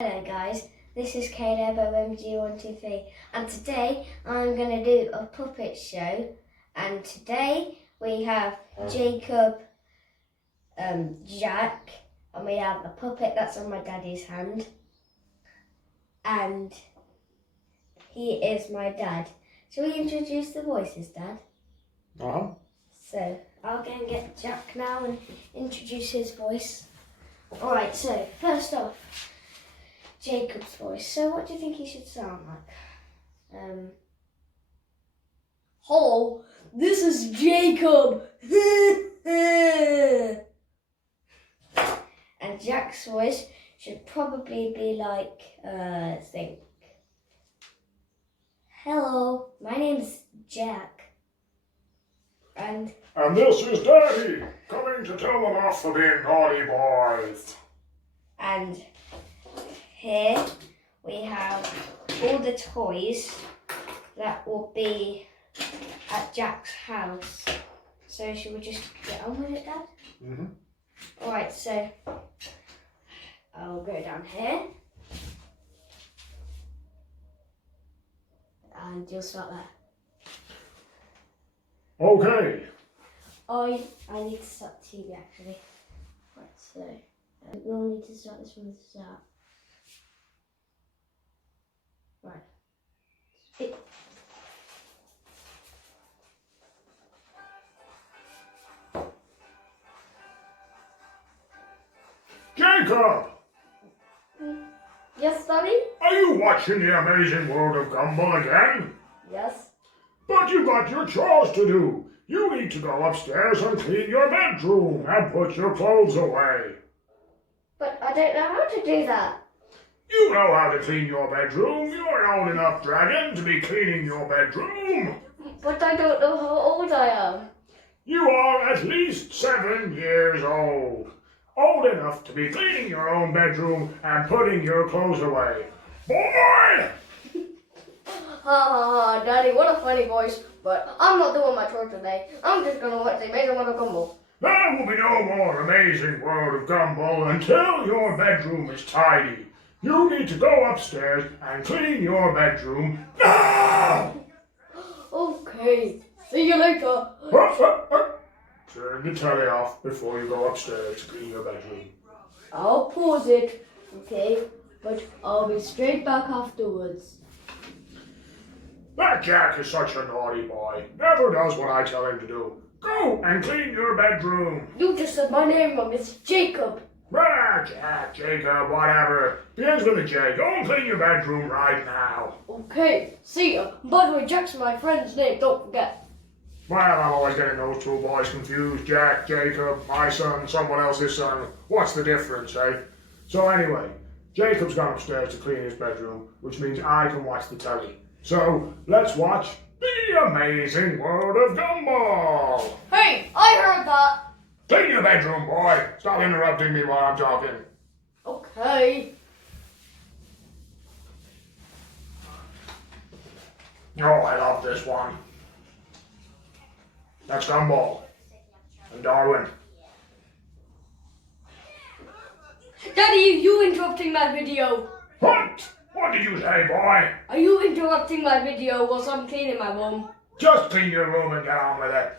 Hello guys, this is Caleb OMG123 and today I'm going to do a puppet show, and today we have Jacob, Jack, and we have a puppet that's on my daddy's hand, and he is my dad. Shall we introduce the voices, Dad? So I'll go and get Jack now and introduce his voice. Alright, so first off, Jacob's voice. So what do you think he should sound like? Hello, this is Jacob. And Jack's voice should probably be like, think. Hello, my name's Jack. And this is Daddy, coming to tell them off for being naughty boys. And here we have all the toys that will be at Jack's house. So should we just get on with it, Dad? Mm-hmm. Alright, so I'll go down here. And you'll start there. Okay. I need to start the TV actually. Right, so we'll need to start this from the start. Right. Speak. Jacob! Yes, Daddy? Are you watching The Amazing World of Gumball again? Yes. But you got your chores to do. You need to go upstairs and clean your bedroom and put your clothes away. But I don't know how to do that. You know how to clean your bedroom. You're old enough, Dragon, to be cleaning your bedroom. But I don't know how old I am. You are at least 7 years old. Old enough to be cleaning your own bedroom and putting your clothes away. Boy! Ha, Daddy, what a funny voice. But I'm not doing my chore today. I'm just gonna watch The Amazing World of Gumball. There will be no more Amazing World of Gumball until your bedroom is tidy. You need to go upstairs and clean your bedroom now! Okay, see you later. Turn the telly off before you go upstairs to clean your bedroom. I'll pause it, okay? But I'll be straight back afterwards. That Jack is such a naughty boy. Never does what I tell him to do. Go and clean your bedroom. You just said my name wrong. It's Jacob. Jack, Jacob, whatever. Begins with a J. Go and clean your bedroom right now. Okay, see ya. By the way, Jack's my friend's name, don't forget. Well, I'm always getting those two boys confused. Jack, Jacob, my son, someone else's son. What's the difference, eh? So anyway, Jacob's gone upstairs to clean his bedroom, which means I can watch the telly. So, let's watch The Amazing World of Gumball. Hey, I heard that. Clean your bedroom, boy. Stop interrupting me while I'm talking. Okay. Oh, I love this one. That's Gumball. And Darwin. Daddy, you interrupting my video. What? What did you say, boy? Are you interrupting my video whilst I'm cleaning my room? Just clean your room and get on with it.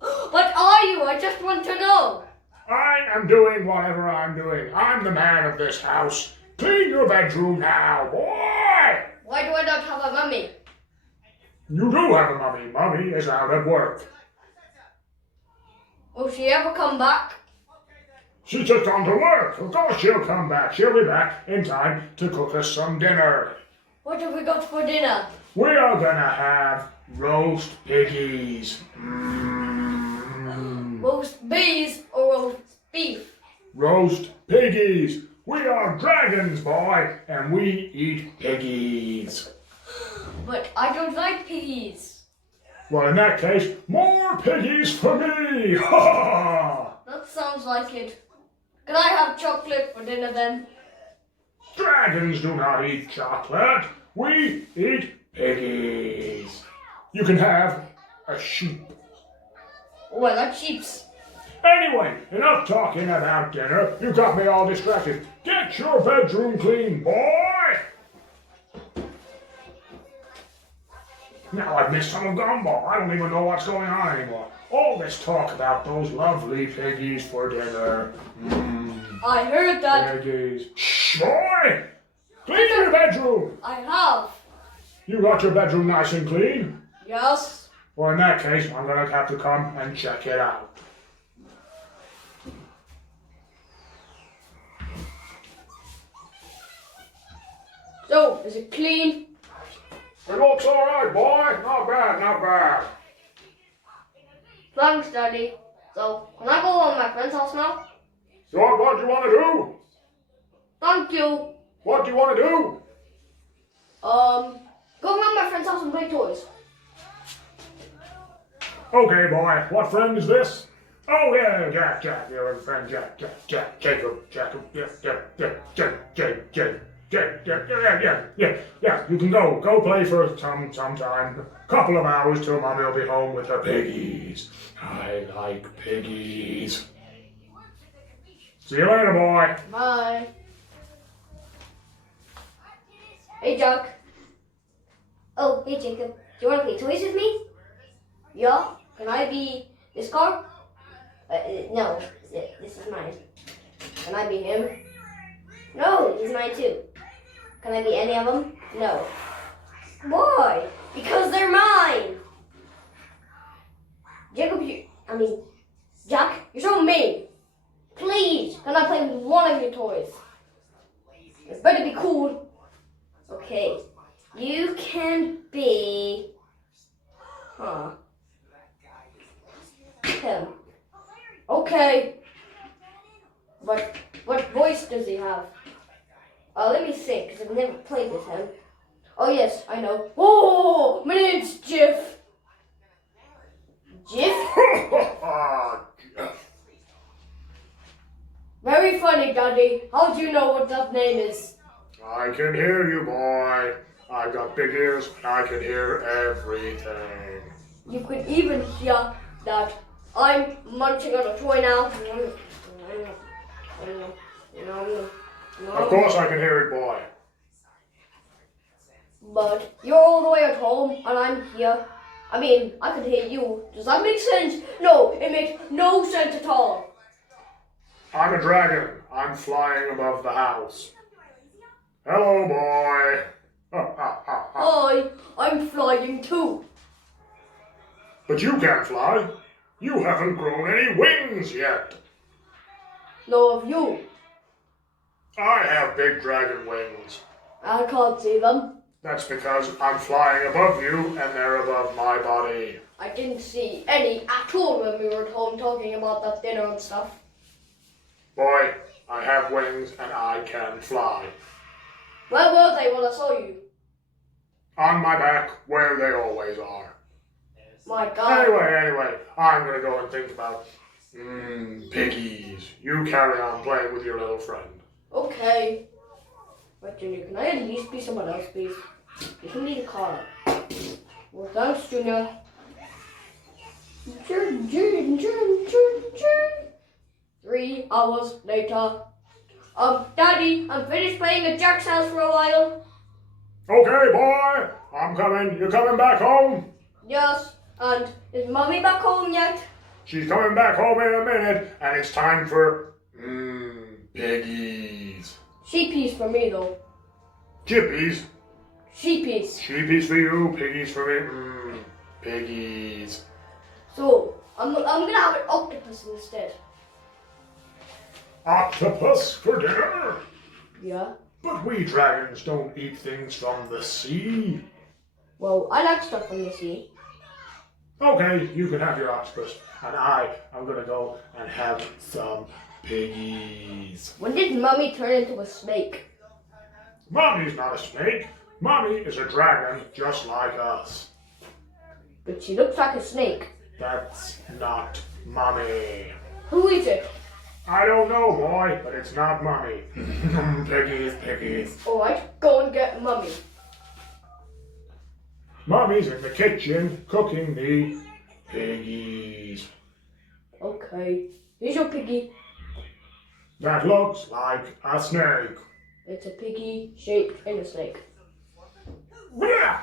But are you? I just want to know. I am doing whatever I'm doing. I'm the man of this house. Clean your bedroom now, boy! Why do I not have a mummy? You do have a mummy. Mummy is out at work. Will she ever come back? She's just gone to work. Of course she'll come back. She'll be back in time to cook us some dinner. What have we got for dinner? We are gonna have roast piggies. Roast bees or roast beef? Roast piggies. We are dragons, boy, and we eat piggies. But I don't like piggies. Well, in that case, more piggies for me. Ha ha! That sounds like it. Can I have chocolate for dinner then? Dragons do not eat chocolate. We eat piggies. You can have a sheep. Well, that's sheep's. Anyway, enough talking about dinner. You got me all distracted. Get Get your bedroom clean, boy! Now I've missed some of Gumball. I don't even know what's going on anymore. All this talk about those lovely piggies for dinner. I heard that. Piggies. Shh, boy! Clean your bedroom! I have. You got your bedroom nice and clean? Yes. Well, in that case, I'm gonna have to come and check it out. So, is it clean? It looks alright, boy. Not bad, not bad. Thanks, Daddy. So, can I go to my friend's house now? What do you want to do? Thank you. What do you want to do? Go around my friend's house and play toys. Okay, boy. What friend is this? Oh, yeah, Jack, your friend Jack, Jacob, yeah. You can go play for some time. Couple of hours till Mommy will be home with her piggies. I like piggies. See you later, boy. Bye. Hey, Jack. Oh, hey, Jacob. Do you want to play toys with me? Yeah. Can I be this car? No. This is mine. Can I be him? No, he's mine too. Can I be any of them? No. Why? Because they're mine. Jack, you're so mean. Please, can I play with one of your toys? It better be cool. Okay, you can be, him. Okay, but what voice does he have? Let me think, because I've never played with him. Oh yes, I know. Oh, my name's Jiff. Jiff? Very funny, Daddy. How do you know what that name is? I can hear you, boy. I've got big ears and I can hear everything. You could even hear that I'm munching on a toy now. Of course I can hear it, boy. But you're all the way at home and I'm here. I mean, I could hear you. Does that make sense? No, it makes no sense at all. I'm a dragon. I'm flying above the house. Hello, boy. Hi, I'm flying too. But you can't fly. You haven't grown any wings yet. No of you. I have big dragon wings. I can't see them. That's because I'm flying above you and they're above my body. I didn't see any at all when we were at home talking about that dinner and stuff. Boy, I have wings and I can fly. Where were they when I saw you? On my back, where they always are. My God. Anyway, I'm gonna go and think about piggies. You carry on playing with your little friend. Okay. But Junior, can I at least be someone else, please? You can be the car. Well, thanks, Junior. 3 hours later. Daddy, I'm finished playing at Jack's house for a while. Okay, boy, I'm coming. You coming back home? Yes, and is Mommy back home yet? She's coming back home in a minute, and it's time for piggies. Sheepies for me, though. Chippies. Sheepies. Sheepies for you, piggies for me. Piggies. So, I'm gonna have an octopus instead. Octopus for dinner? Yeah. But we dragons don't eat things from the sea. Well, I like stuff from the sea. Okay, you can have your octopus, and I'm gonna go and have some piggies. When did Mommy turn into a snake? Mommy's not a snake. Mommy is a dragon just like us. But she looks like a snake. That's not Mommy. Who is it? I don't know, boy, but it's not Mommy. Piggies. Alright, go and get Mommy. Mommy's in the kitchen cooking the piggies. Okay, here's your piggy. That looks like a snake. It's a piggy shaped in a snake. Blech!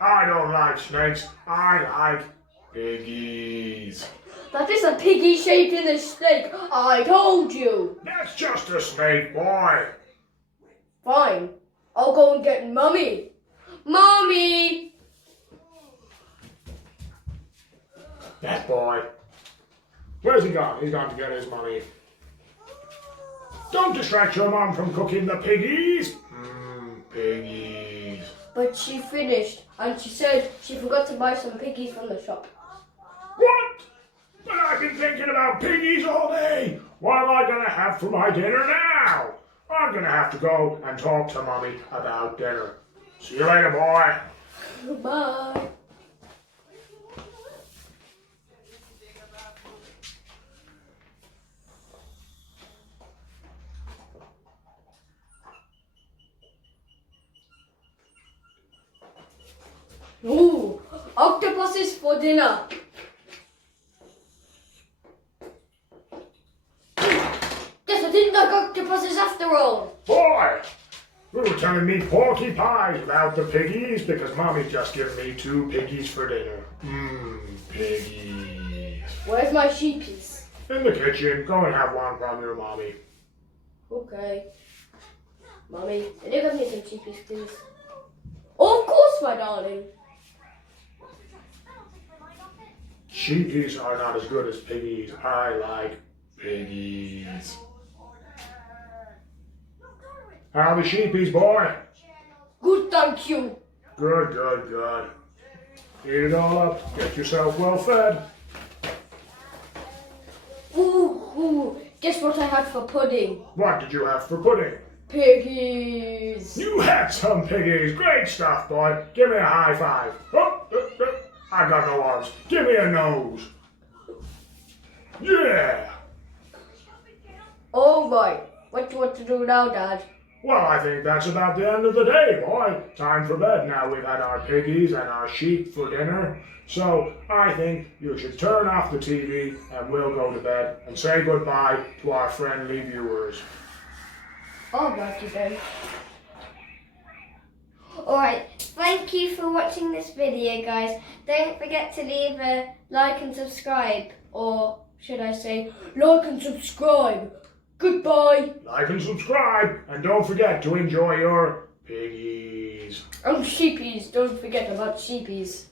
I don't like snakes. I like piggies. That is a piggy shaped in a snake. I told you. That's just a snake, boy. Fine. I'll go and get Mummy. Mommy! That boy. Where's he gone? He's gone to get his money. Don't distract your mom from cooking the piggies. Piggies. But she finished and she said she forgot to buy some piggies from the shop. What? But I've been thinking about piggies all day. What am I going to have for my dinner now? I'm going to have to go and talk to Mommy about dinner. See you later, boy. Bye. Ooh, octopuses for dinner. Guess I didn't like octopuses after all. Boy, you were telling me porcupines about the piggies because Mommy just gave me 2 piggies for dinner. Piggies. Where's my sheepies? In the kitchen. Go and have one from your mommy. Okay. Mommy, can you give me some sheepies, please? Oh, of course, my darling. Sheepies are not as good as piggies. I like piggies. How are the sheepies, boy? Good, thank you. Good, good, good. Eat it all up. Get yourself well fed. Ooh, guess what I had for pudding? What did you have for pudding? Piggies. You had some piggies. Great stuff, boy. Give me a high five. I got no arms. Give me a nose. Yeah. All right. What do you want to do now, Dad? Well, I think that's about the end of the day, boy. Time for bed now. We've had our piggies and our sheep for dinner. So I think you should turn off the TV and we'll go to bed and say goodbye to our friendly viewers. All righty then. Alright, thank you for watching this video, guys. Don't forget to leave a like and subscribe, or should I say, Like and subscribe. Goodbye. Like and subscribe, and don't forget to enjoy your piggies. And sheepies. Don't forget about sheepies.